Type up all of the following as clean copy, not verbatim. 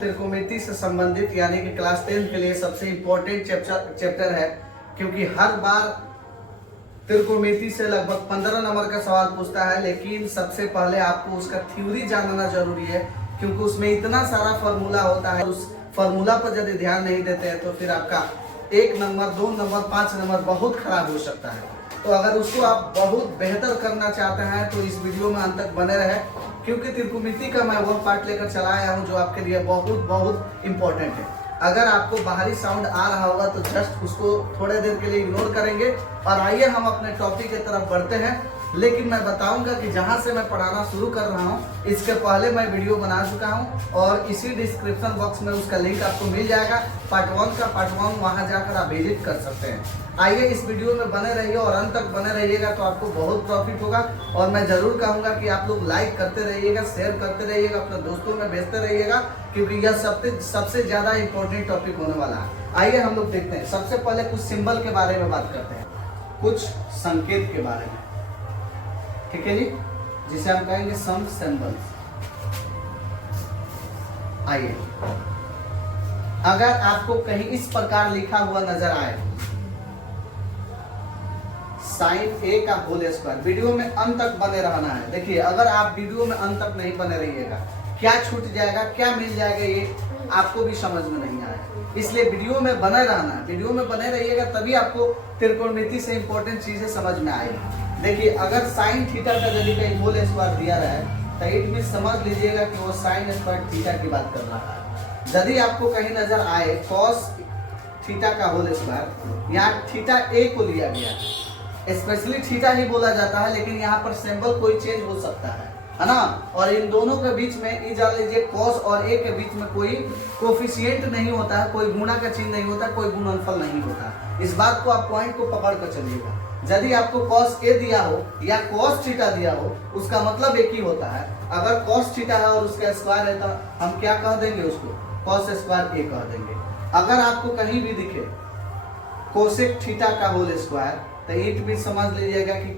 त्रिकोणमिति से संबंधित यानी कि क्लास 10 के लिए सबसे इम्पोर्टेंट चैप्टर है, क्योंकि हर बार त्रिकोणमिति से लगभग 15 नंबर का सवाल पूछता है। लेकिन सबसे पहले आपको उसका थ्योरी जानना जरूरी है, क्योंकि उसमें इतना सारा फार्मूला होता है। उस फार्मूला पर यदि ध्यान नहीं देते हैं तो फिर आपका 1 नंबर 2 नंबर 5 नंबर बहुत खराब हो सकता है। तो अगर उसको आप बहुत बेहतर करना चाहते हैं तो इस वीडियो में अंत तक बने रहे, क्योंकि त्रिकोणमिति का मैं वो पार्ट लेकर चला आया हूँ जो आपके लिए बहुत इम्पोर्टेंट है। अगर आपको बाहरी साउंड आ रहा होगा तो जस्ट उसको थोड़े देर के लिए इग्नोर करेंगे और आइए हम अपने टॉपिक की तरफ बढ़ते हैं। लेकिन मैं बताऊंगा कि जहां से मैं पढ़ाना शुरू कर रहा हूं इसके पहले मैं वीडियो बना चुका हूं और इसी डिस्क्रिप्शन बॉक्स में उसका लिंक आपको मिल जाएगा। पार्ट 1 वहां जाकर आप विजिट कर सकते हैं। आइए इस वीडियो में बने रहिए और अंत तक बने रहिएगा तो आपको बहुत प्रॉफिट होगा। और मैं जरूर कहूंगा कि आप लोग लाइक करते रहिएगा, शेयर करते रहिएगा, अपने दोस्तों में भेजते रहिएगा, क्योंकि यह सबसे ज्यादा इंपॉर्टेंट टॉपिक होने वाला है। आइए हम लोग देखते हैं। सबसे पहले कुछ सिंबल के बारे में बात करते हैं, कुछ संकेत के बारे में, ठीक है जी, जिसे हम कहेंगे सम सिंबल्स। आइए, अगर आपको कहीं इस प्रकार लिखा हुआ नजर आए साइन ए का होल स्क्वायर, वीडियो में अंत तक बने रहना है। देखिए, अगर आप वीडियो में अंत तक नहीं बने रहिएगा, क्या छूट जाएगा, क्या मिल जाएगा, ये आपको भी समझ में नहीं आएगा। इसलिए वीडियो में बने रहना है। वीडियो में बने रहिएगा तभी आपको त्रिकोणमिति से इंपॉर्टेंट चीजें समझ में आएगी। देखिए, अगर साइन थीटा का यदि कहीं होल स्क्वायर दिया रहा है तो इट में समझ लीजिएगा कि वो साइन स्क्वायर थीटा की बात कर रहा है। यदि आपको कहीं नजर आए कॉस थीटा का होल स्क्वायर, यहाँ थीटा ए को लिया गया है, स्पेशली थीटा ही बोला जाता है, लेकिन यहाँ पर सिंबल कोई चेंज हो सकता है ना। और इन दोनों के बीच में ये जान लीजिए कॉस और ए के बीच में कोई कोफिशिएंट नहीं होता है, कोई गुणा का चिन्ह नहीं होता, कोई गुणनफल नहीं होता। इस बात को आप पॉइंट को पकड़ कर चलिएगा। यदि आपको cos a दिया हो या cos थीटा दिया हो, उसका मतलब एक ही होता है। अगर cos थीटा है और उसका स्क्वायर है तो हम क्या कह देंगे, उसको cos स्क्वायर a कह देंगे। अगर आपको कहीं भी दिखे कोसेक थीटा का होल स्क्वायर तो इट भी समझ लीजिएगा कि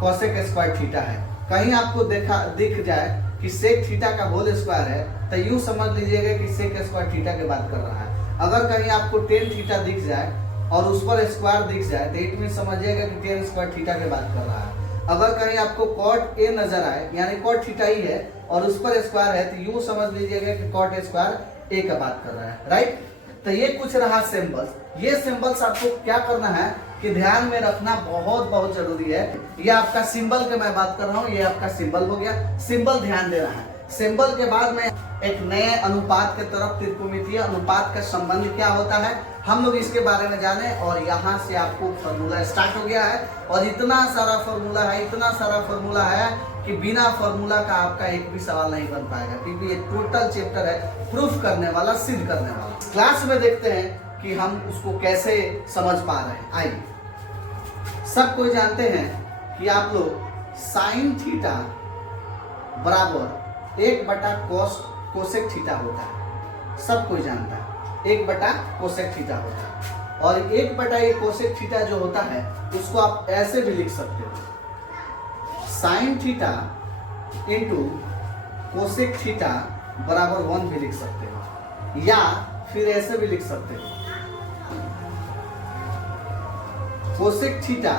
कोसेक स्क्वायर थीटा है। कहीं आपको दिख जाए कि सेक थीटा का होल स्क्वायर है तो यूं समझ लीजिएगा कि सेक स्क्वायर थीटा की बात कर रहा है। अगर कहीं आपको टेन थीटा दिख जाए और उस पर स्क्वायर दिख जाए तो इट में समझिएगा कि टेन स्क्वायर थीटा की बात कर रहा है। अगर कहीं आपको कॉट ए नजर आए यानी कॉट थीटा ही है और उस पर स्क्वायर है तो यूं समझ लीजिएगा कि कॉट स्क्वायर ए का बात कर रहा है, राइट। तो ये कुछ रहा सिंबल्स। ये सिंबल्स आपको क्या करना है कि ध्यान में रखना बहुत जरूरी है। ये आपका सिंबल के मैं बात कर रहा हूँ, ये आपका सिंबल हो गया। सिंबल ध्यान देना है। सिंबल के बाद में एक नए अनुपात के तरफ, त्रिकोणमितीय अनुपात का संबंध क्या होता है हम लोग इसके बारे में जाने। और यहाँ से आपको फॉर्मूला स्टार्ट हो गया है और इतना सारा फॉर्मूला है कि बिना फॉर्मूला का आपका एक भी सवाल नहीं बन पाएगा, क्योंकि ये टोटल चैप्टर है प्रूफ करने वाला, सिद्ध करने वाला। क्लास में देखते हैं कि हम उसको कैसे समझ पा रहे हैं। आइए, सब कोई जानते हैं कि आप लोग साइन थीटा बराबर 1/cos कोसेक थीटा होता है। सब कोई जानता है 1/कोसेक थीटा होता है। और 1/ये कोसेक थीटा जो होता है उसको आप ऐसे भी लिख सकते हो, sign theta into cosec theta बराबर 1 भी लिख सकते हो, या फिर ऐसे भी लिख सकते हो कोसेक थीटा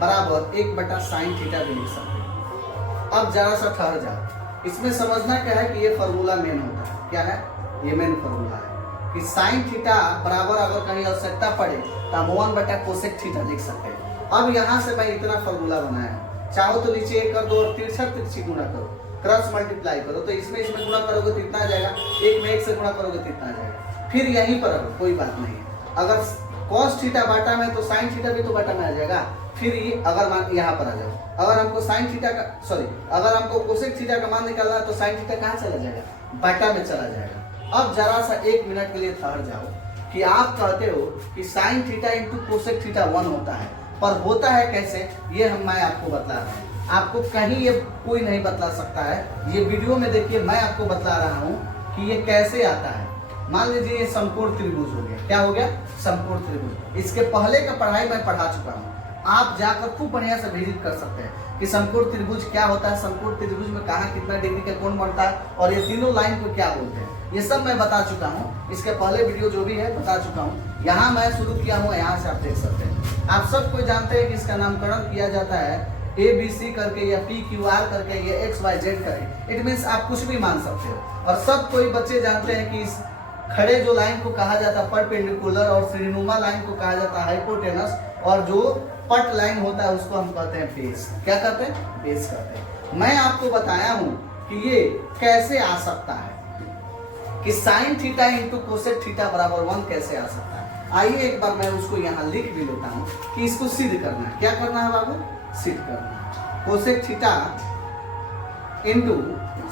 बराबर 1/साइन थीटा भी लिख सकते हो। अब जरा सा ठहर जाओ, इसमें समझना क्या है कि ये फॉर्मूला मेन होता है। क्या है ये? मेन फॉर्मूला है कि साइन थीटा बराबर अगर कहीं आवश्यकता पड़े तो हम 1/कोसेक थीटा लिख सकते हैं। अब यहाँ से मैं इतना फॉर्मूला बनाया, चाहो तो नीचे 1 कर दो और तिरछी गुणा करो, क्रॉस मल्टीप्लाई करो, तो इसमें गुणा करोगे तो इतना आ जाएगा, 1 में 1 से गुणा करोगे तो इतना आ जाएगा। फिर यहीं पर रहो, कोई बात नहीं है। अगर cos थीटा बाटा में तो साइन थीटा भी तो बाटा में आ जाएगा। फिर ये अगर यहाँ पर आ जाओ, अगर हमको साइन थीटा का अगर हमको कोसेक थीटा का मान निकालना है तो साइन थीटा कहाँ चला जाएगा? बाटा में चला जाएगा। अब जरा सा 1 मिनट के लिए ठहर जाओ कि आप कहते हो कि sign theta into cosec theta 1 होता है, पर होता है कैसे ये मैं आपको बतला रहा हूँ। आपको कहीं ये कोई नहीं बतला सकता है। ये वीडियो में देखिए, मैं आपको बतला रहा हूँ कि ये कैसे आता है। मान लीजिए ये समकोण त्रिभुज हो गया। क्या हो गया? समकोण त्रिभुज। इसके पहले का पढ़ाई मैं पढ़ा चुका हूँ, आप जाकर खूब बढ़िया से विजिट कर सकते हैं कि समकोण त्रिभुज क्या होता है, समकोण त्रिभुज में कहाँ कितना डिग्री का कोण बनता है और ये तीनों लाइन को क्या बोलते हैं। ये सब मैं बता चुका हूँ, इसके पहले वीडियो जो भी है बता चुका हूँ। यहाँ मैं शुरू किया हूँ, यहाँ से आप देख सकते हैं। आप सब कोई जानते हैं कि इसका नामकरण किया जाता है ABC करके या PQR करके या XYZ करके। इट मीन्स आप कुछ भी मान सकते हो। और सब कोई बच्चे जानते हैं कि इस खड़े जो लाइन को कहा जाता है परपेंडिकुलर, और श्रेणुमा लाइन को कहा जाता है हाइपोटेनस, और जो पट लाइन होता है उसको हम कहते हैं बेस। क्या कहते हैं? बेस कहते हैं। मैं आपको बताया हूं कि ये कैसे आ सकता है, कि sign theta into cosec theta बराबर 1 कैसे आ सकता है। आइए एक बार मैं उसको यहाँ लिख भी लेता हूँ कि इसको सिद्ध करना है। क्या करना है बाबू? सिद्ध करना है। Cosec theta into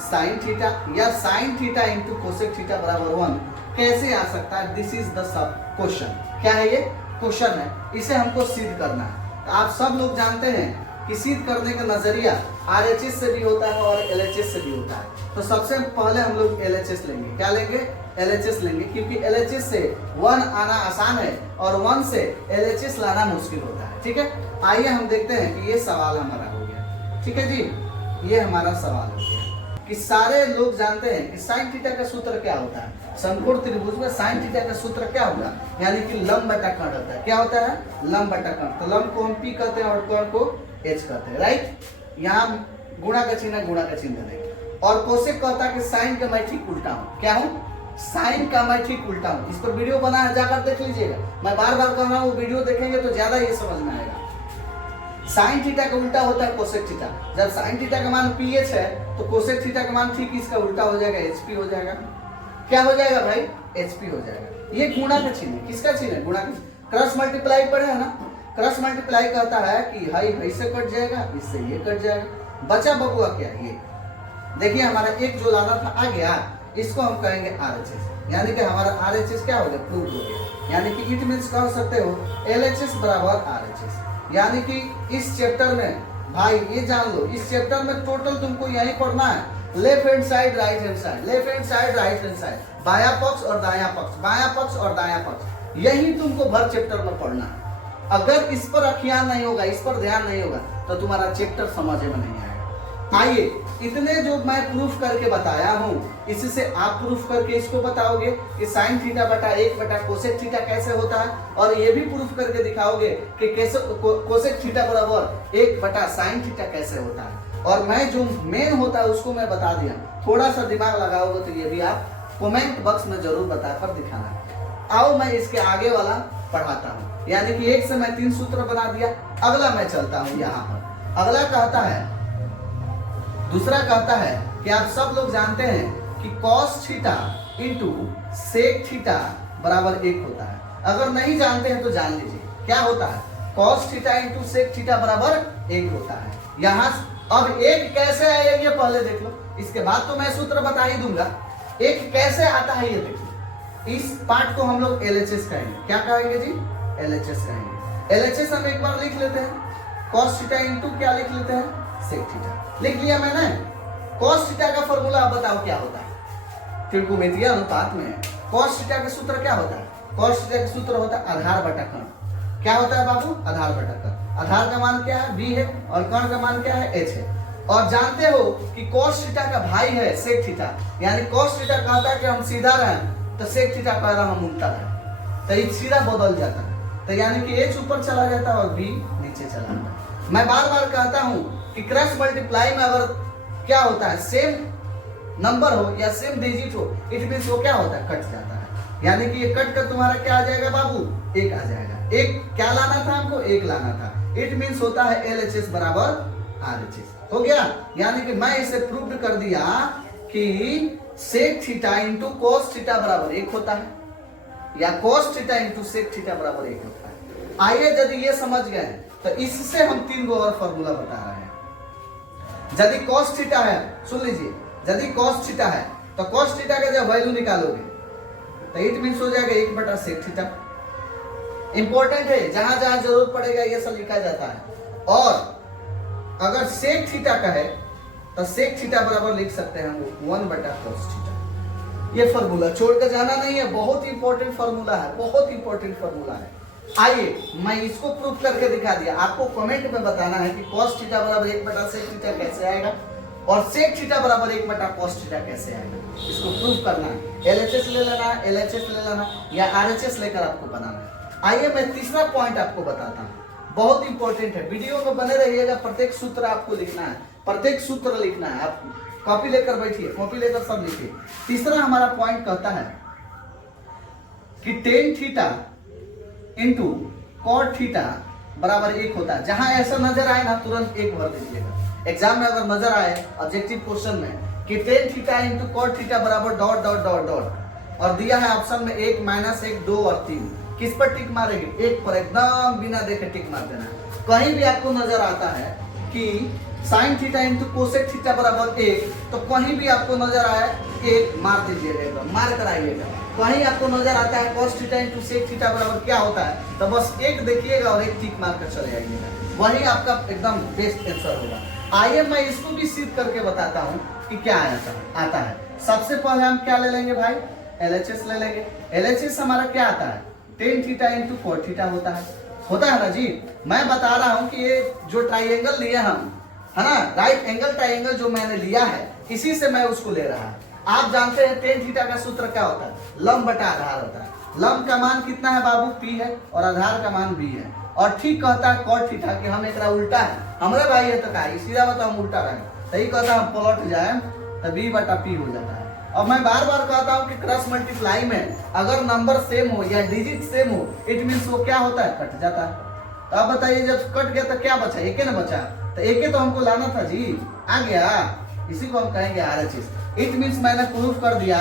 sine theta या sine theta into cosec theta बराबर 1 कैसे आ सकता है? This is the sub question. क्या है ये? क्वेश्चन है, इसे हमको सिद्ध करना है। तो आप सब लोग जानते हैं कि सिद्ध करने का नजरिया RHS से भी होता है और LHS से भी होता है। तो सबसे पहले हम लोग LHS लेंगे। क्या लेंगे? LHS लेंगे, क्योंकि LHS से 1 आना आसान है और 1 से LHS लाना मुश्किल होता है। ठीक है, आइए हम देखते हैं कि ये सवाल हमारा हो गया। ठीक है जी, ये हमारा सवाल हो गया कि सारे लोग जानते हैं कि साइन थीटा का सूत्र क्या होता है। समकोण त्रिभुज में साइन थीटा का सूत्र क्या होगा? यानी कि लंब बटा कर्ण होता है। क्या होता है? लंब बटा कर्ण। तो लंब को हम P कहते हैं और कर्ण को H कहते हैं, राइट। यहाँ गुणा का चिन्ह है, गुणा का चिन्ह देंगे। और कोसेक कहता है कि साइन का मैं ठीक उल्टा हूँ। क्या हूँ? साइन का मैं ठीक उल्टा हूँ। इस पर वीडियो बना है, जाकर देख लीजिएगा। मैं बार बार कह रहा हूँ, वीडियो देखेंगे तो ज्यादा ये समझ में आएगा। साइन थीटा का उल्टा होता है कोसेक थीटा। जब साइन थीटा का मान PH है तो कोसेक थीटा का मान ठीक इसका उल्टा हो जाएगा, HP हो जाएगा। क्या हो जाएगा भाई? HP हो जाएगा। ये गुणा का चिन्ह है। किसका चिन्ह है? गुणा का। क्रॉस मल्टीप्लाई पढ़े है ना? क्रॉस मल्टीप्लाई कहता है कि हाई इससे कट जाएगा, इससे ये कट जाएगा, बचा बबुआ क्या? ये देखिए हमारा एक जो लाना था आ गया, इसको हम कहेंगे RHS। यानी कि हमारा RHS क्या हो गया? प्रूव हो गया। यानी कि इट मीन्स कह सकते हो LHS बराबर RHS। यानी कि इस चैप्टर में भाई ये जान लो, इस चैप्टर में टोटल तुमको यही पढ़ना है, left hand side, right hand side, left hand side, right hand side, बायां पक्ष और दायां पक्ष, बायां पक्ष और दायां पक्ष, यही तुमको भर चैप्टर में पढ़ना है। अगर इस पर अखियान नहीं होगा, इस पर ध्यान नहीं होगा, तो तुम्हारा चैप्टर समझ में नहीं आएगा। आइए, इतने जो मैं प्रूफ करके बताया हूँ, इससे आप प्रूफ करके इसको बताओगे कि साइन थीटा बटा 1 बटा कोसेक थीटा कैसे होता है, और ये भी प्रूफ करके दिखाओगे कि कैसे कोसेक थीटा बराबर 1 बटा साइन थीटा कैसे होता है। और मैं जो मेन होता है उसको मैं बता दिया। थोड़ा सा दिमाग लगाओगे तो ये भी आप कमेंट बॉक्स में जरूर बताकर दिखाना। आओ मैं इसके आगे वाला पढ़ाता हूँ। यानी कि 1 से मैं 3 सूत्र बना दिया। अगला मैं चलता हूँ यहाँ पर। अगला कहता है, दूसरा कहता है कि आप सब लोग जानते हैं कि cos theta into sec theta बराबर 1 होता है। अगर नहीं जानते हैं तो जान लीजिए क्या होता है। cos theta into sec theta बराबर 1 होता है। यहाँ अब 1 कैसे आएगा ये पहले देख लो, इसके बाद तो मैं सूत्र बता ही दूंगा। 1 कैसे आता है ये देखो। इस पार्ट को हम लोग LHS कहेंगे। क्या कहेंगे जी? LHS कहेंगे। LHS हम एक बार लिख लेते हैं। cos थीटा इंटू क्या लिख लेते हैं? सेक थीटा लिख लिया मैंने। cos थीटा का फॉर्मूला आप बताओ क्या होता है? त्रिकोणमितीय अनुपात में cos थीटा का सूत्र क्या होता है? cos थीटा का सूत्र होता है आधार बटा कर्ण। क्या होता है बाबू? आधार बटा कर्ण। आधार का मान क्या है? B है, और कर्ण का मान क्या है? H है। और जानते हो कि cos थीटा का भाई है सेक थीटा। यानी cos थीटा कहता है कि हम सीधा रहें, तो सेक थीटा कह रहा हम उल्टा रहें, तो ये सीधा बदल जाता है। तो यानी कि H ऊपर चला जाता है और B नीचे चला जाता है। मैं बार बार कहता हूँ कि क्रॉस मल्टीप्लाई में अगर क्या होता है, सेम नंबर हो या सेम डिजिट हो, इट मींस वो क्या होता है? कट जाता है। यानी कि ये कट कर तुम्हारा क्या आ जाएगा बाबू? 1 आ जाएगा। 1 क्या लाना था हमको? 1 लाना था। इट मींस होता है LHS बराबर RHS। हो गया। यानी कि मैं इसे प्रूव कर दिया कि sec theta into cos theta बराबर 1 होता है, या cos theta into sec theta बराबर 1 होता है। आइए, यदि ये समझ गए तो इससे हम 3 गो और फॉर्मूला बता रहे हैं। यदि cos थीटा है, सुन लीजिए, यदि cos थीटा है तो cos थीटा का जब वैल्यू निकालोगे तो इट मींस हो जाएगा 1 बटा सेक थीटा। इंपॉर्टेंट है, जहां जहां जरूरत पड़ेगा ये सब लिखा जाता है। और अगर सेक थीटा का है तो सेक थीटा बराबर लिख सकते हैं हम 1 बटा cos थीटा। ये फॉर्मूला छोड़कर जाना नहीं है, बहुत इंपॉर्टेंट फॉर्मूला है, बहुत इंपॉर्टेंट फॉर्मूला है। आइए, मैं इसको प्रूफ करके दिखा दिया। आपको कमेंट में बताना है कि cos थीटा बराबर 1 बटा सेक थीटा कैसे आएगा, और सेक थीटा बराबर 1 बटा cos थीटा कैसे आएगा। इसको प्रूफ करना है। LHS ले लेना है, LHS ले लेना या RHS लेकर आपको बनाना है। आइए मैं तीसरा पॉइंट आपको बताता हूँ, बहुत इंपॉर्टेंट है, वीडियो में बने रहिएगा। प्रत्येक सूत्र आपको लिखना है, प्रत्येक सूत्र लिखना है। आप कॉपी लेकर बैठिए, कॉपी लेकर सब लिखिए। तीसरा हमारा पॉइंट कहता है कि tan theta into cot theta बराबर 1 होता है। जहां ऐसा नजर आए ना तुरंत 1 भर दीजिएगा। एग्जाम में अगर नजर आए ऑब्जेक्टिव क्वेश्चन में कि tan theta into cot theta बराबर डॉट डॉट डॉट डॉट और दिया है ऑप्शन में 1 माइनस 1 2 और 3, किस पर टिक मारेंगे? 1 पर एकदम बिना देखे टिक मार देना है। कहीं भी आपको नजर आता है कि sign theta into cosec theta बराबर 1, तो कहीं भी आपको नजर आए 1 मार दीजिएगा, मार कर आइएगा। कहीं आपको नजर आता है cos theta into sec theta बराबर क्या होता है, तो बस 1 देखिएगा और 1 टिक मार कर चले आइएगा, वही आपका एकदम बेस्ट आंसर होगा। आइए मैं इसको भी सिद्ध करके बताता हूँ कि क्या आता है। सबसे पहले हम क्या ले लेंगे भाई? LHS ले लेंगे। LHS हमारा क्या आता है? Tan theta into cot theta होता है ना जी। मैं बता रहा हूँ कि ये जो ट्राइंगल लिए हम, है ना, राइट एंगल ट्राइंगल जो मैंने लिया है, इसी से मैं उसको ले रहा हूँ। आप जानते हैं टेन थीटा का सूत्र क्या होता है? लंब बटा आधार होता है। लंब का मान कितना है बाबू? P है और आधार का मान B है। और ठीक कहता है कॉट थीटा कि हम एक उल्टा है, हमारे भाई है तो का सीधा बताओ हम उल्टा रहे, सही कहता हम पलट जाए तो B बटा P हो जाता है। और मैं बार बार कहता हूँ कि क्रॉस मल्टीप्लाई में अगर नंबर सेम हो या डिजिट सेम हो, इट मीन्स वो क्या होता है? कट जाता है। तो आप बताइए जब कट गया तो क्या बचा? एक न बचा, तो एक तो हमको लाना था जी, आ गया। इसी को हम कहेंगे RHS। इट मीन्स मैंने प्रूफ कर दिया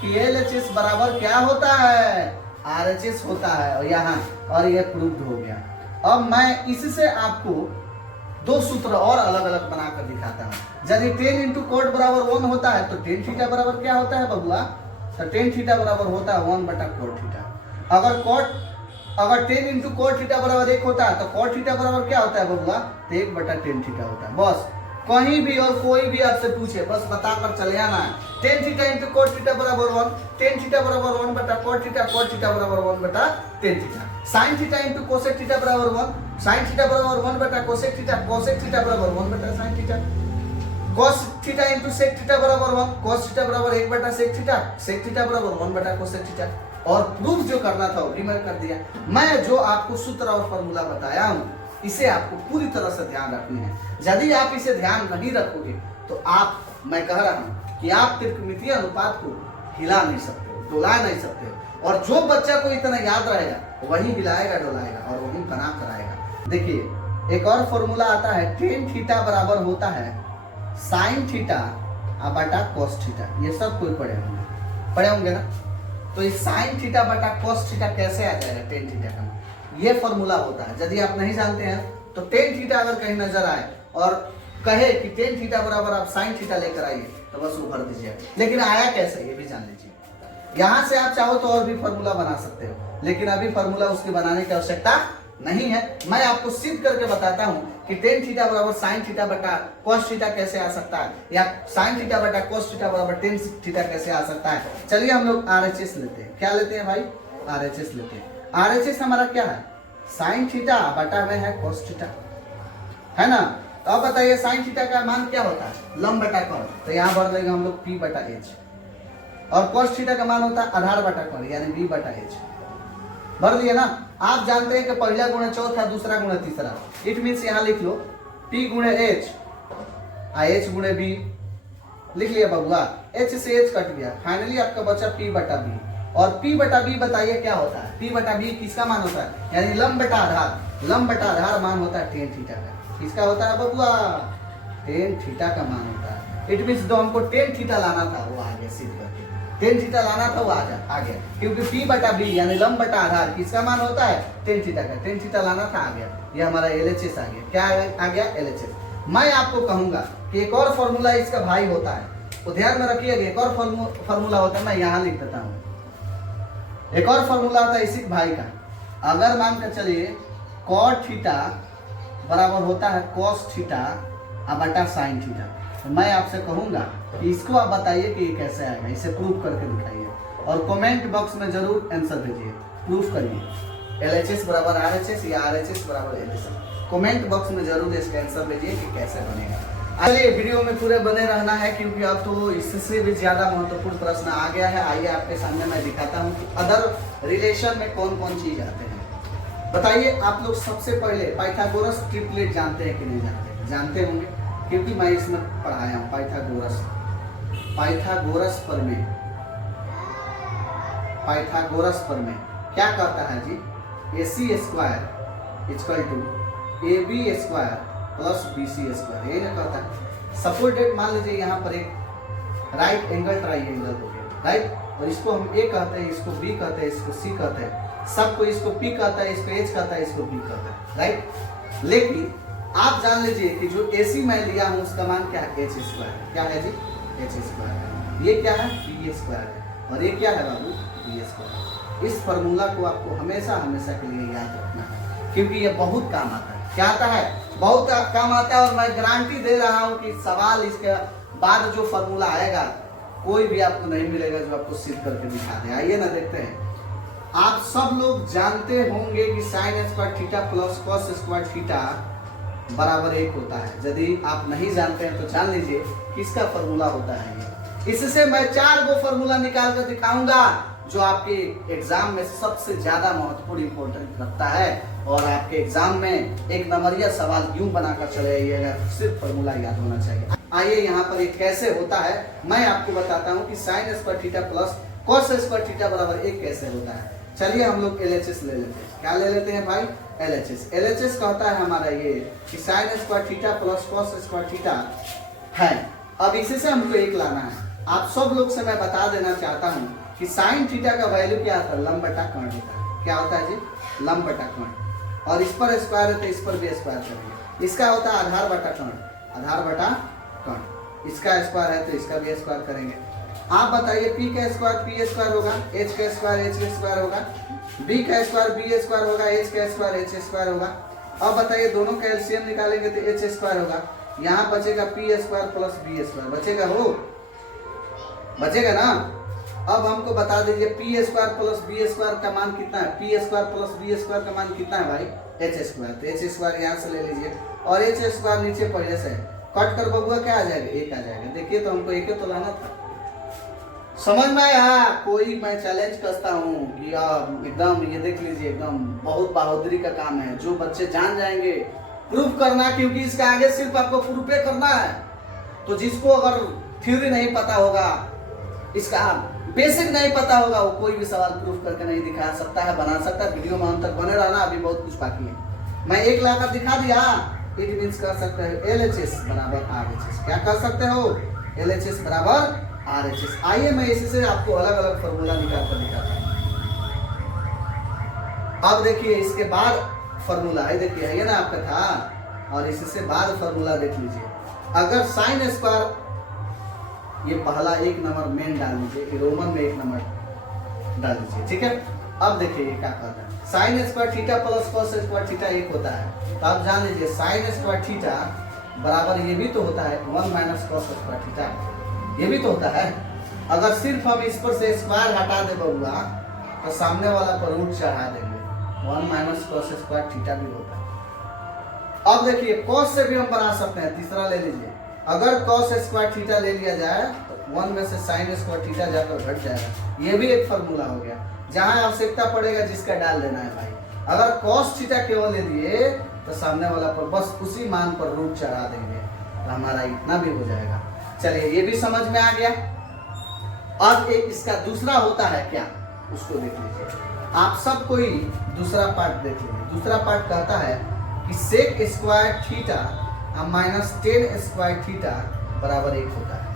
कि LHS बराबर क्या होता है? RHS होता है। और यहाँ और ये प्रूफ हो गया। अब मैं इससे आपको 2 सूत्र और अलग अलग बनाकर दिखाता हूँ। यदि 10 इंटू कॉट बराबर 1 होता है तो टेन थीटा बराबर क्या होता है बबुआ? तो टेन थीटा बराबर होता है 1 बटा कॉट थीटा। अगर 10 इंटू कॉट थीटा बराबर 1 होता है तो कॉट थीटा बराबर क्या होता है बबुआ? तो 1 बटा टेन थीटा होता है। बस कहीं भी और कोई भी आपसे पूछे बस बताकर चले आना है। Tan theta into cot theta बराबर 1, टेन थीटा बराबर 1 बटा कॉट थीटा बराबर 1 बटा tan theta. Sign theta into cosec theta बराबर 1, साइन थीटा बराबर 1 बटा कोसेक थीटा बराबर 1 बटा sine theta. cos theta into sec theta बराबर 1, cos थीटा बराबर 1 बटा सेक थीटा बराबर 1 बटा कोसेक थीटा। और प्रूफ जो करना था वो भी मैं कर दिया। मैं जो आपको सूत्र और फॉर्मूला बताया हूँ, इसे आपको पूरी तरह से ध्यान रखनी है। यदि आप इसे ध्यान नहीं रखोगे तो मैं कह रहा हूँ कि आप त्रिकोणमितीय अनुपात को हिला नहीं सकते हो, डोला नहीं सकते हो। और जो बच्चा को इतना याद रहेगा वही हिलाएगा, डोलाएगा और वही बना कर आएगा। देखिए एक और फॉर्मूला आता है, टेन थीटा बराबर होता है साइन थीटा बटा कॉस थीटा। ये सब कोई पढ़े होंगे ना। तो इस साइन थीटा बटा कॉस थीटा कैसे आ जाएगा? टेन थीटा का ये फॉर्मूला होता है। यदि आप नहीं जानते हैं तो टेन थीटा अगर कहीं नजर आए और कहे कि टेन थीटा बराबर आप साइन थीटा लेकर आइए तो बस वो भर दीजिए। लेकिन आया कैसे ये भी जान लीजिए। यहाँ से आप चाहो तो और भी फॉर्मूला बना सकते हो, लेकिन अभी फॉर्मूला उसके बनाने की आवश्यकता नहीं है। मैं आपको सिद्ध करके बताता हूँ कि टेन थीटा बराबर साइन थीटा बटा कॉस थीटा कैसे आ सकता है, या साइन थीटा बटा कॉस थीटा बराबर टेन थीटा कैसे आ सकता है। चलिए हम लोग RHS लेते हैं। क्या लेते हैं भाई? RHS लेते हैं। RHS हमारा क्या है? साइन थीटा बटा में है कॉस थीटा, है ना। तो अब बताइए साइन थीटा का मान क्या होता है? लंब बटा कोण। तो यहाँ भर देंगे हम लोग P बटा H। और कॉस थीटा का मान होता है आधार बटा कोण यानी B बटा H। भर दिए ना। आप जानते हैं कि पहला गुणा चौथा, दूसरा गुणा तीसरा। इट मीन्स यहाँ लिख लो P गुणे H H गुणे B। लिख लिया बबुआ। H से H कट गया, फाइनली आपका बचा P बटा B। और P बटा B बताइए क्या होता है? P बटा B किसका मान होता है? यानी लंब बटा आधार। लंब बटा आधार मान होता है टेन थीटा का। किसका होता है बबुआ? टेन थीटा का मान होता है। इट मीन्स जो हमको टेन थीटा लाना था वो आ गया सिद्ध करके। टेन थीटा लाना था वो आ गया, क्योंकि P बटा B यानी लंब बटा आधार किसका मान होता है? टेन थीटा का। टेन थीटा लाना था, आ गया। ये हमारा LHS आ गया। क्या आ गया? LHS। मैं आपको कहूंगा कि एक और फॉर्मूला इसका भाई होता है, तो ध्यान में रखिएगा। एक और फॉर्मूला होता है, मैं यहाँ लिख देता हूँ। एक और फॉर्मूला आता है इसी भाई का। अगर मान कर चलिए कॉट थीटा बराबर होता है कॉस थीटा बटा साइन थीटा, तो मैं आपसे कहूंगा कि इसको आप बताइए कि ये कैसे आएगा। इसे प्रूफ करके दिखाइए और कमेंट बॉक्स में जरूर आंसर भेजिए, प्रूफ करिए। LHS बराबर RHS या RHS बराबर LHS। कमेंट बॉक्स में जरूर इसका आंसर भेजिए कि कैसे बनेगा। चलिए वीडियो में पूरे बने रहना है, क्योंकि अब तो इससे भी ज्यादा महत्वपूर्ण प्रश्न आ गया है। आइए आपके सामने मैं दिखाता हूँ कि अदर रिलेशन में कौन कौन चीज आते हैं। बताइए आप लोग सबसे पहले पाइथागोरस ट्रिपलेट जानते हैं कि नहीं जानते? जानते होंगे, क्योंकि मैं इसमें पढ़ाया हूँ। पाइथागोरस प्रमेय, पाइथागोरस प्रमेय क्या कहता है जी? AC square equal to AB square plus BC square, यही ना कहता है। सपोज डेट मान लीजिए यहाँ पर एक राइट एंगल ट्राइंगल हो गया, राइट, और इसको हम A कहते हैं, इसको B कहते हैं, इसको C कहते हैं, सबको इसको P कहता है, इसको H कहता है, इसको B कहता है, राइट। लेकिन आप जान लीजिए कि जो AC मैं लिया हूँ उसका मान क्या है? H square. क्या है जी? H square. ये क्या है? B स्क्वायर है। और ये क्या है बाबू? B square. इस फॉर्मूला को आपको हमेशा हमेशा के लिए याद रखना है, क्योंकि ये बहुत काम आता है। क्या आता है? बहुत काम आता है। और मैं गारंटी दे रहा हूँ कि सवाल इसके बाद जो फॉर्मूला आएगा कोई भी आपको नहीं मिलेगा जो आपको सिद्ध करके दिखा दे। आइए ना देखते हैं। आप सब लोग जानते होंगे कि sine square theta plus cos square theta बराबर 1 होता है। यदि आप नहीं जानते हैं तो जान लीजिए किसका फॉर्मूला होता है ये। इससे मैं 4 गो फॉर्मूला निकाल कर दिखाऊंगा जो आपके एग्जाम में सबसे ज्यादा महत्वपूर्ण इंपॉर्टेंट रखता है, और आपके एग्जाम में एक नंबरिया सवाल यूं बनाकर चले आइएगा, सिर्फ फॉर्मूला याद होना चाहिए। आइए यहाँ पर ये कैसे होता है मैं आपको बताता हूँ कि sine square theta plus cos square theta बराबर 1 कैसे होता है। चलिए हम लोग LHS ले लेते हैं। क्या ले लेते हैं भाई? LHS कहता है हमारा ये कि sine square theta plus cos square theta है। अब इसी से हमको 1 लाना है। आप सब लोग से मैं बता देना चाहता हूँ कि साइन थीटा का वैल्यू क्या होता है? लंब बटा कर्ण होता है। क्या होता है जी? लंब बटा कर्ण। और इस पर स्क्वायर है तो इस पर भी स्क्वायर करेंगे। इसका होता है आधार बटा कर्ण, आधार बटा कर्ण। इसका स्क्वायर है तो इसका भी स्क्वायर करेंगे। आप बताइए P का स्क्वायर P स्क्वायर होगा, H का स्क्वायर H स्क्वायर होगा, B का स्क्वायर B स्क्वायर होगा, H का स्क्वायर H स्क्वायर होगा। अब बताइए दोनों का एलसीएम निकालेंगे तो H स्क्वायर होगा। यहाँ बचेगा P square plus B square, बचेगा हो, बचेगा ना। अब हमको बता दीजिए P square plus B square का मान कितना है? P square plus B square का मान कितना है भाई? H square. तो H स्क्वायर यहाँ से ले लीजिए और H स्क्वायर नीचे पहले से कट कर बबुआ क्या आ जाएगा? 1 आ जाएगा। देखिए तो हमको 1 तो लाना था। समझ में आया? कोई मैं चैलेंज करता हूँ कि एकदम ये देख लीजिए, एकदम बहुत बहादुरी का काम है। जो बच्चे जान जाएंगे प्रूफ करना, क्योंकि इसका आगे सिर्फ आपको प्रूफ करना है। तो जिसको अगर थ्योरी नहीं पता होगा, इसका बेसिक नहीं पता होगा, वो कोई भी सवाल प्रूफ करके नहीं दिखा सकता है, बना सकता है। वीडियो में हम तक बने रहना, अभी बहुत कुछ बाकी है। मैं 1 लाकर दिखा दिया। इट मींस कर सकते हो LHS बराबर RHS। क्या कर सकते हो? LHS बराबर RHS। आइए मैं इसी से आपको अलग अलग फॉर्मूला निकाल कर दिखाता हूँ। अब देखिए इसके बाद फॉर्मूला है, देखिए है ना आपका था, और इससे बाद फॉर्मूला देख लीजिए। अगर साइन स्क्वायर, ये पहला 1 नंबर मेन डाल लीजिए, रोमन में 1 नंबर डाल लीजिए, ठीक है। अब देखिए ये क्या करता है, sine square theta plus cos square theta 1 होता है। तो आप जान लीजिए साइन स्क्वायर थीटा बराबर ये भी तो होता है 1 माइनस कॉस स्क्वायर थीटा, ये भी तो होता है। अगर सिर्फ हम इस पर से स्क्वायर हटा दे बउआ तो सामने वाला पर रूट चढ़ा देंगे, 1 माइनस कॉस स्क्वायर थीटा भी होता है। अब देखिए कॉस से भी हम बना सकते हैं, तीसरा ले लीजिए। अगर कॉस स्क्वायर थीटा ले लिया जाए तो 1 में से साइन स्क्वायर थीटा जाकर घट जाएगा। ये भी एक फॉर्मूला हो गया, जहां आवश्यकता पड़ेगा जिसका डाल देना है भाई। अगर कॉस थीटा केवल ले लिए तो सामने वाला पर बस उसी मान पर रूट चढ़ा देंगे, तो हमारा इतना भी हो जाएगा। चलिए ये भी समझ में आ गया। अब एक इसका दूसरा होता है क्या, उसको देख लीजिए। आप सब कोई दूसरा पार्ट देख लीजिए। दूसरा पार्ट कहता है कि sec square theta minus tan square theta बराबर 1 होता है।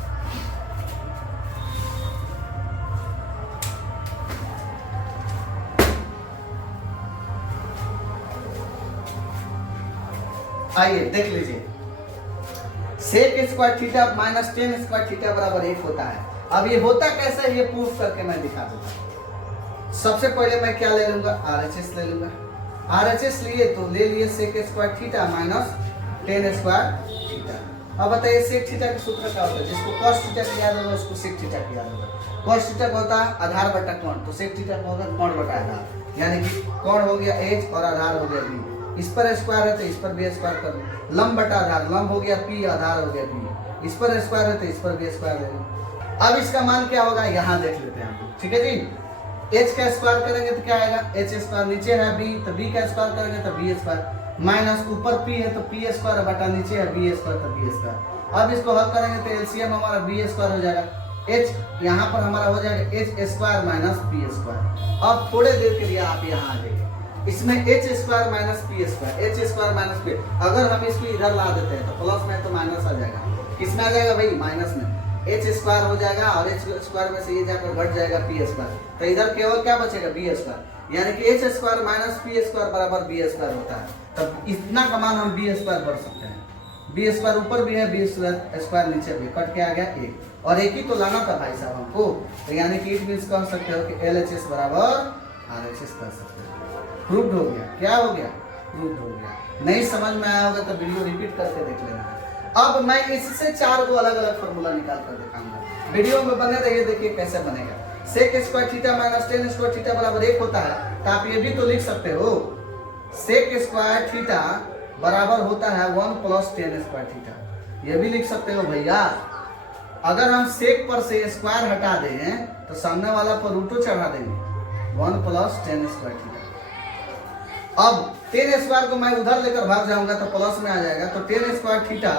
आइए देख लीजिए, sec square theta minus tan square theta बराबर 1 होता है। अब ये होता कैसे, ये प्रूफ करके मैं दिखा दूंगा। सबसे पहले मैं क्या ले लूंगा, RHS ले लूंगा। RHS लिए तो ले लिए sec square theta minus tan square theta. अब बताइए सेक थीटा का सूत्र क्या होता है, जिसको कॉस थीटा किया याद होगा उसको सेक थीटा किया याद होगा। कॉस थीटा का होता है आधार बटा कोण, तो सेक थीटा का होगा कोण बटा आधार, यानी कि कोण हो गया H और आधार हो गया B। इस पर स्क्वायर है तो इस पर भी स्क्वायर कर लो। लंब बटा आधार, लंब हो गया पी, आधार हो गया पी। इस पर स्क्वायर है तो इस पर भी स्क्वायर ले लो। अब इसका मान क्या होगा यहाँ देख लेते हैं हम, ठीक है जी। एच का स्क्वायर करेंगे तो क्या आएगा, एच स्क्वायर, नीचे है बी तो बी का स्क्वायर करेंगे तो बी स्क्वायर, माइनस ऊपर पी है तो पी स्क्वायर बटा नीचे है बी स्क्वायर तो बी स्क्वायर। अब इसको हल करेंगे तो एलसीएम हमारा बी स्क्वायर हो जाएगा, एच यहाँ पर हमारा हो जाएगा H square minus P square. अब थोड़े देर के लिए आप यहाँ आ जाइए, इसमें H square minus P square, H square minus P, अगर हम इसको इधर ला देते हैं तो प्लस में तो माइनस आ जाएगा, किसमें आ जाएगा भाई, माइनस में। एच स्क्वायर हो जाएगा और एच स्क्वायर में से ये जाकर घट जाएगा पी स्क्वायर, तो इधर केवल क्या बचेगा बी स्क्वायर, यानी कि H square minus P square बराबर बी स्क्वायर होता है। तब इतना का मान हम बी स्क्वायर भर सकते हैं, बी स्क्वायर ऊपर भी है, बी स्क्वायर नीचे भी, कट के आ गया एक, और एक ही तो लाना था भाई साहब हमको, तो यानी कि इट मींस कह सकते हो कि एल एच एस बराबर आर एच एस कर सकते हो। प्रूव्ड हो गया, क्या हो गया, प्रूव्ड हो गया। नहीं समझ में आया होगा तो वीडियो रिपीट करके देख लेना। अब मैं इससे 4 को अलग अलग फॉर्मूला निकाल कर दिखाऊंगा, वीडियो में बने रहिए, देखिए कैसे बनेगा। Sec square theta minus tan square theta बराबर 1 होता है, तो आप ये भी तो लिख सकते हो, सेक स्क्वायर थीटा बराबर होता है 1 प्लस टेन स्क्वायर थीटा, ये भी लिख सकते हो भैया। अगर हम सेक पर से स्क्वायर हटा दें तो सामने वाला पर रूटो चढ़ा देंगे, 1 प्लस टेन स्क्वायर थीटा। अब टेन स्क्वायर को मैं उधर लेकर भाग जाऊंगा तो प्लस में आ जाएगा, तो टेन स्क्वायर थीटा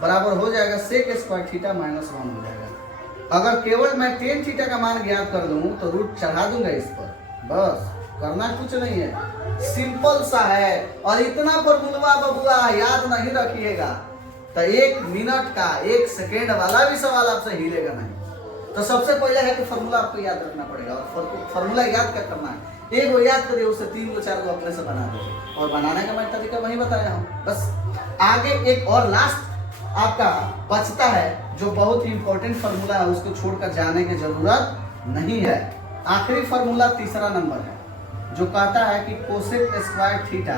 बराबर हो जाएगा सेक स्क्वायर थीटा माइनस 1 हो जाएगा। अगर केवल मैं टेन थीटा का मान ज्ञात कर लूं तो रूट चढ़ा दूंगा इस पर, बस करना कुछ नहीं है, सिंपल सा है। और इतना फॉर्मूला बबुआ याद नहीं रखिएगा तो 1 मिनट का 1 सेकेंड वाला भी सवाल आपसे हिलेगा नहीं। तो सबसे पहले है कि फॉर्मूला आपको याद रखना पड़ेगा, और फॉर्मूला याद क्या करना है, एक वो याद करिए, उससे 3 को 4 को अपने से बना दीजिए, और बनाने का मैं तरीका वही बताया हूँ। बस आगे एक और लास्ट आपका बचता है जो बहुत ही इंपॉर्टेंट फॉर्मूला है, उसको छोड़कर जाने की जरूरत नहीं है। आखिरी फॉर्मूला तीसरा नंबर है जो कहता है कि cosec square theta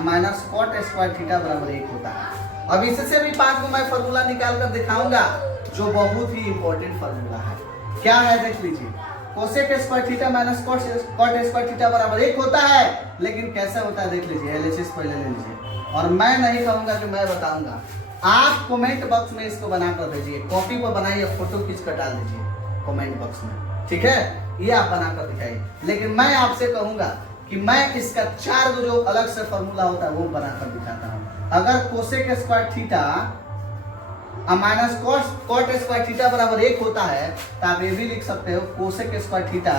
minus cot square theta बराबर 1 होता है। अब इससे भी 5 को मैं फॉर्मूला निकाल कर दिखाऊंगा जो बहुत ही इंपॉर्टेंट फॉर्मूला है। क्या है देख लीजिए, cosec square theta minus cot square theta बराबर 1 होता है, लेकिन कैसे होता है देख लीजिए, एलएचएस पहले ले लीजिए, और मैं नहीं कहूंगा कि मैं बताऊंगा, आप कमेंट बॉक्स में इसको बनाकर भेजिए, कॉपी पर बनाइए, फोटो खींच कर डाल दीजिए कमेंट बॉक्स में, ठीक है, ये आप बनाकर दिखाइए। लेकिन मैं आपसे कहूंगा कि मैं इसका 4 जो अलग से फॉर्मूला होता है वो बनाकर दिखाता हूँ। अगर cosec square theta minus cot square theta बराबर 1 होता है तो आप ये भी लिख सकते हो, कोसेक स्क्वायर थीटा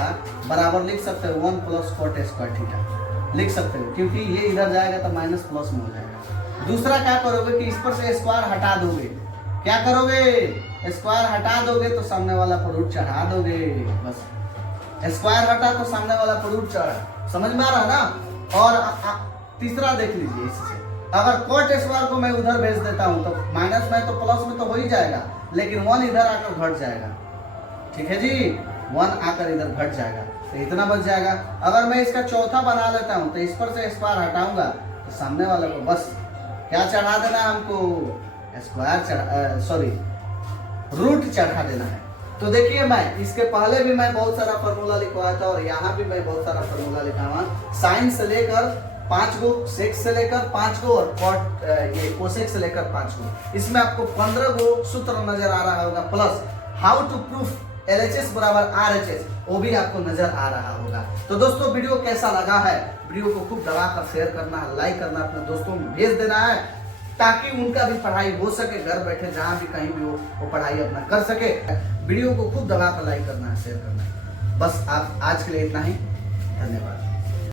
बराबर लिख सकते हो 1 प्लस कॉट स्क्वायर थीटा लिख सकते हो, क्योंकि ये इधर जाएगा तो माइनस प्लस में हो जाएगा। दूसरा क्या करोगे कि इस पर से स्क्वायर हटा दोगे, क्या करोगे, स्क्वायर हटा दोगे तो सामने वाला पर रूट चढ़ा दोगे, बस स्क्वायर हटा तो सामने वाला पर रूट चढ़ा, समझ में आ रहा ना। और तीसरा देख लीजिए, इससे अगर कॉट स्क्वायर को मैं उधर भेज देता हूं तो माइनस में तो प्लस में तो हो ही जाएगा, लेकिन 1 इधर आकर घट जाएगा, ठीक है जी, 1 आकर इधर घट जाएगा तो इतना बच जाएगा। अगर मैं इसका चौथा बना लेता हूं तो इस पर से स्क्वायर हटाऊंगा तो सामने वाले को बस क्या चढ़ा देना है, हमको स्क्वायर सॉरी रूट चढ़ा देना है। तो देखिए मैं इसके पहले भी मैं बहुत सारा फॉर्मूला लिखवाया था और यहाँ भी मैं बहुत सारा फॉर्मूला लिखा हुआ, साइन से लेकर 5 गो, सेक से लेकर 5 गो, और कॉट ये कोसेक से लेकर 5 गो, इसमें आपको 15 गो सूत्र नजर आ रहा होगा, plus how to proof LHS बराबर आरएचएस वो भी आपको नजर आ रहा होगा। तो दोस्तों वीडियो कैसा लगा है, वीडियो को खूब दबाकर शेयर करना है, लाइक करना, अपने दोस्तों में भेज देना है ताकि उनका भी पढ़ाई हो सके, घर बैठे जहाँ भी कहीं भी वो पढ़ाई अपना कर सके। वीडियो को खूब दबाकर लाइक करना है, शेयर करना है। बस आप आज के लिए इतना ही।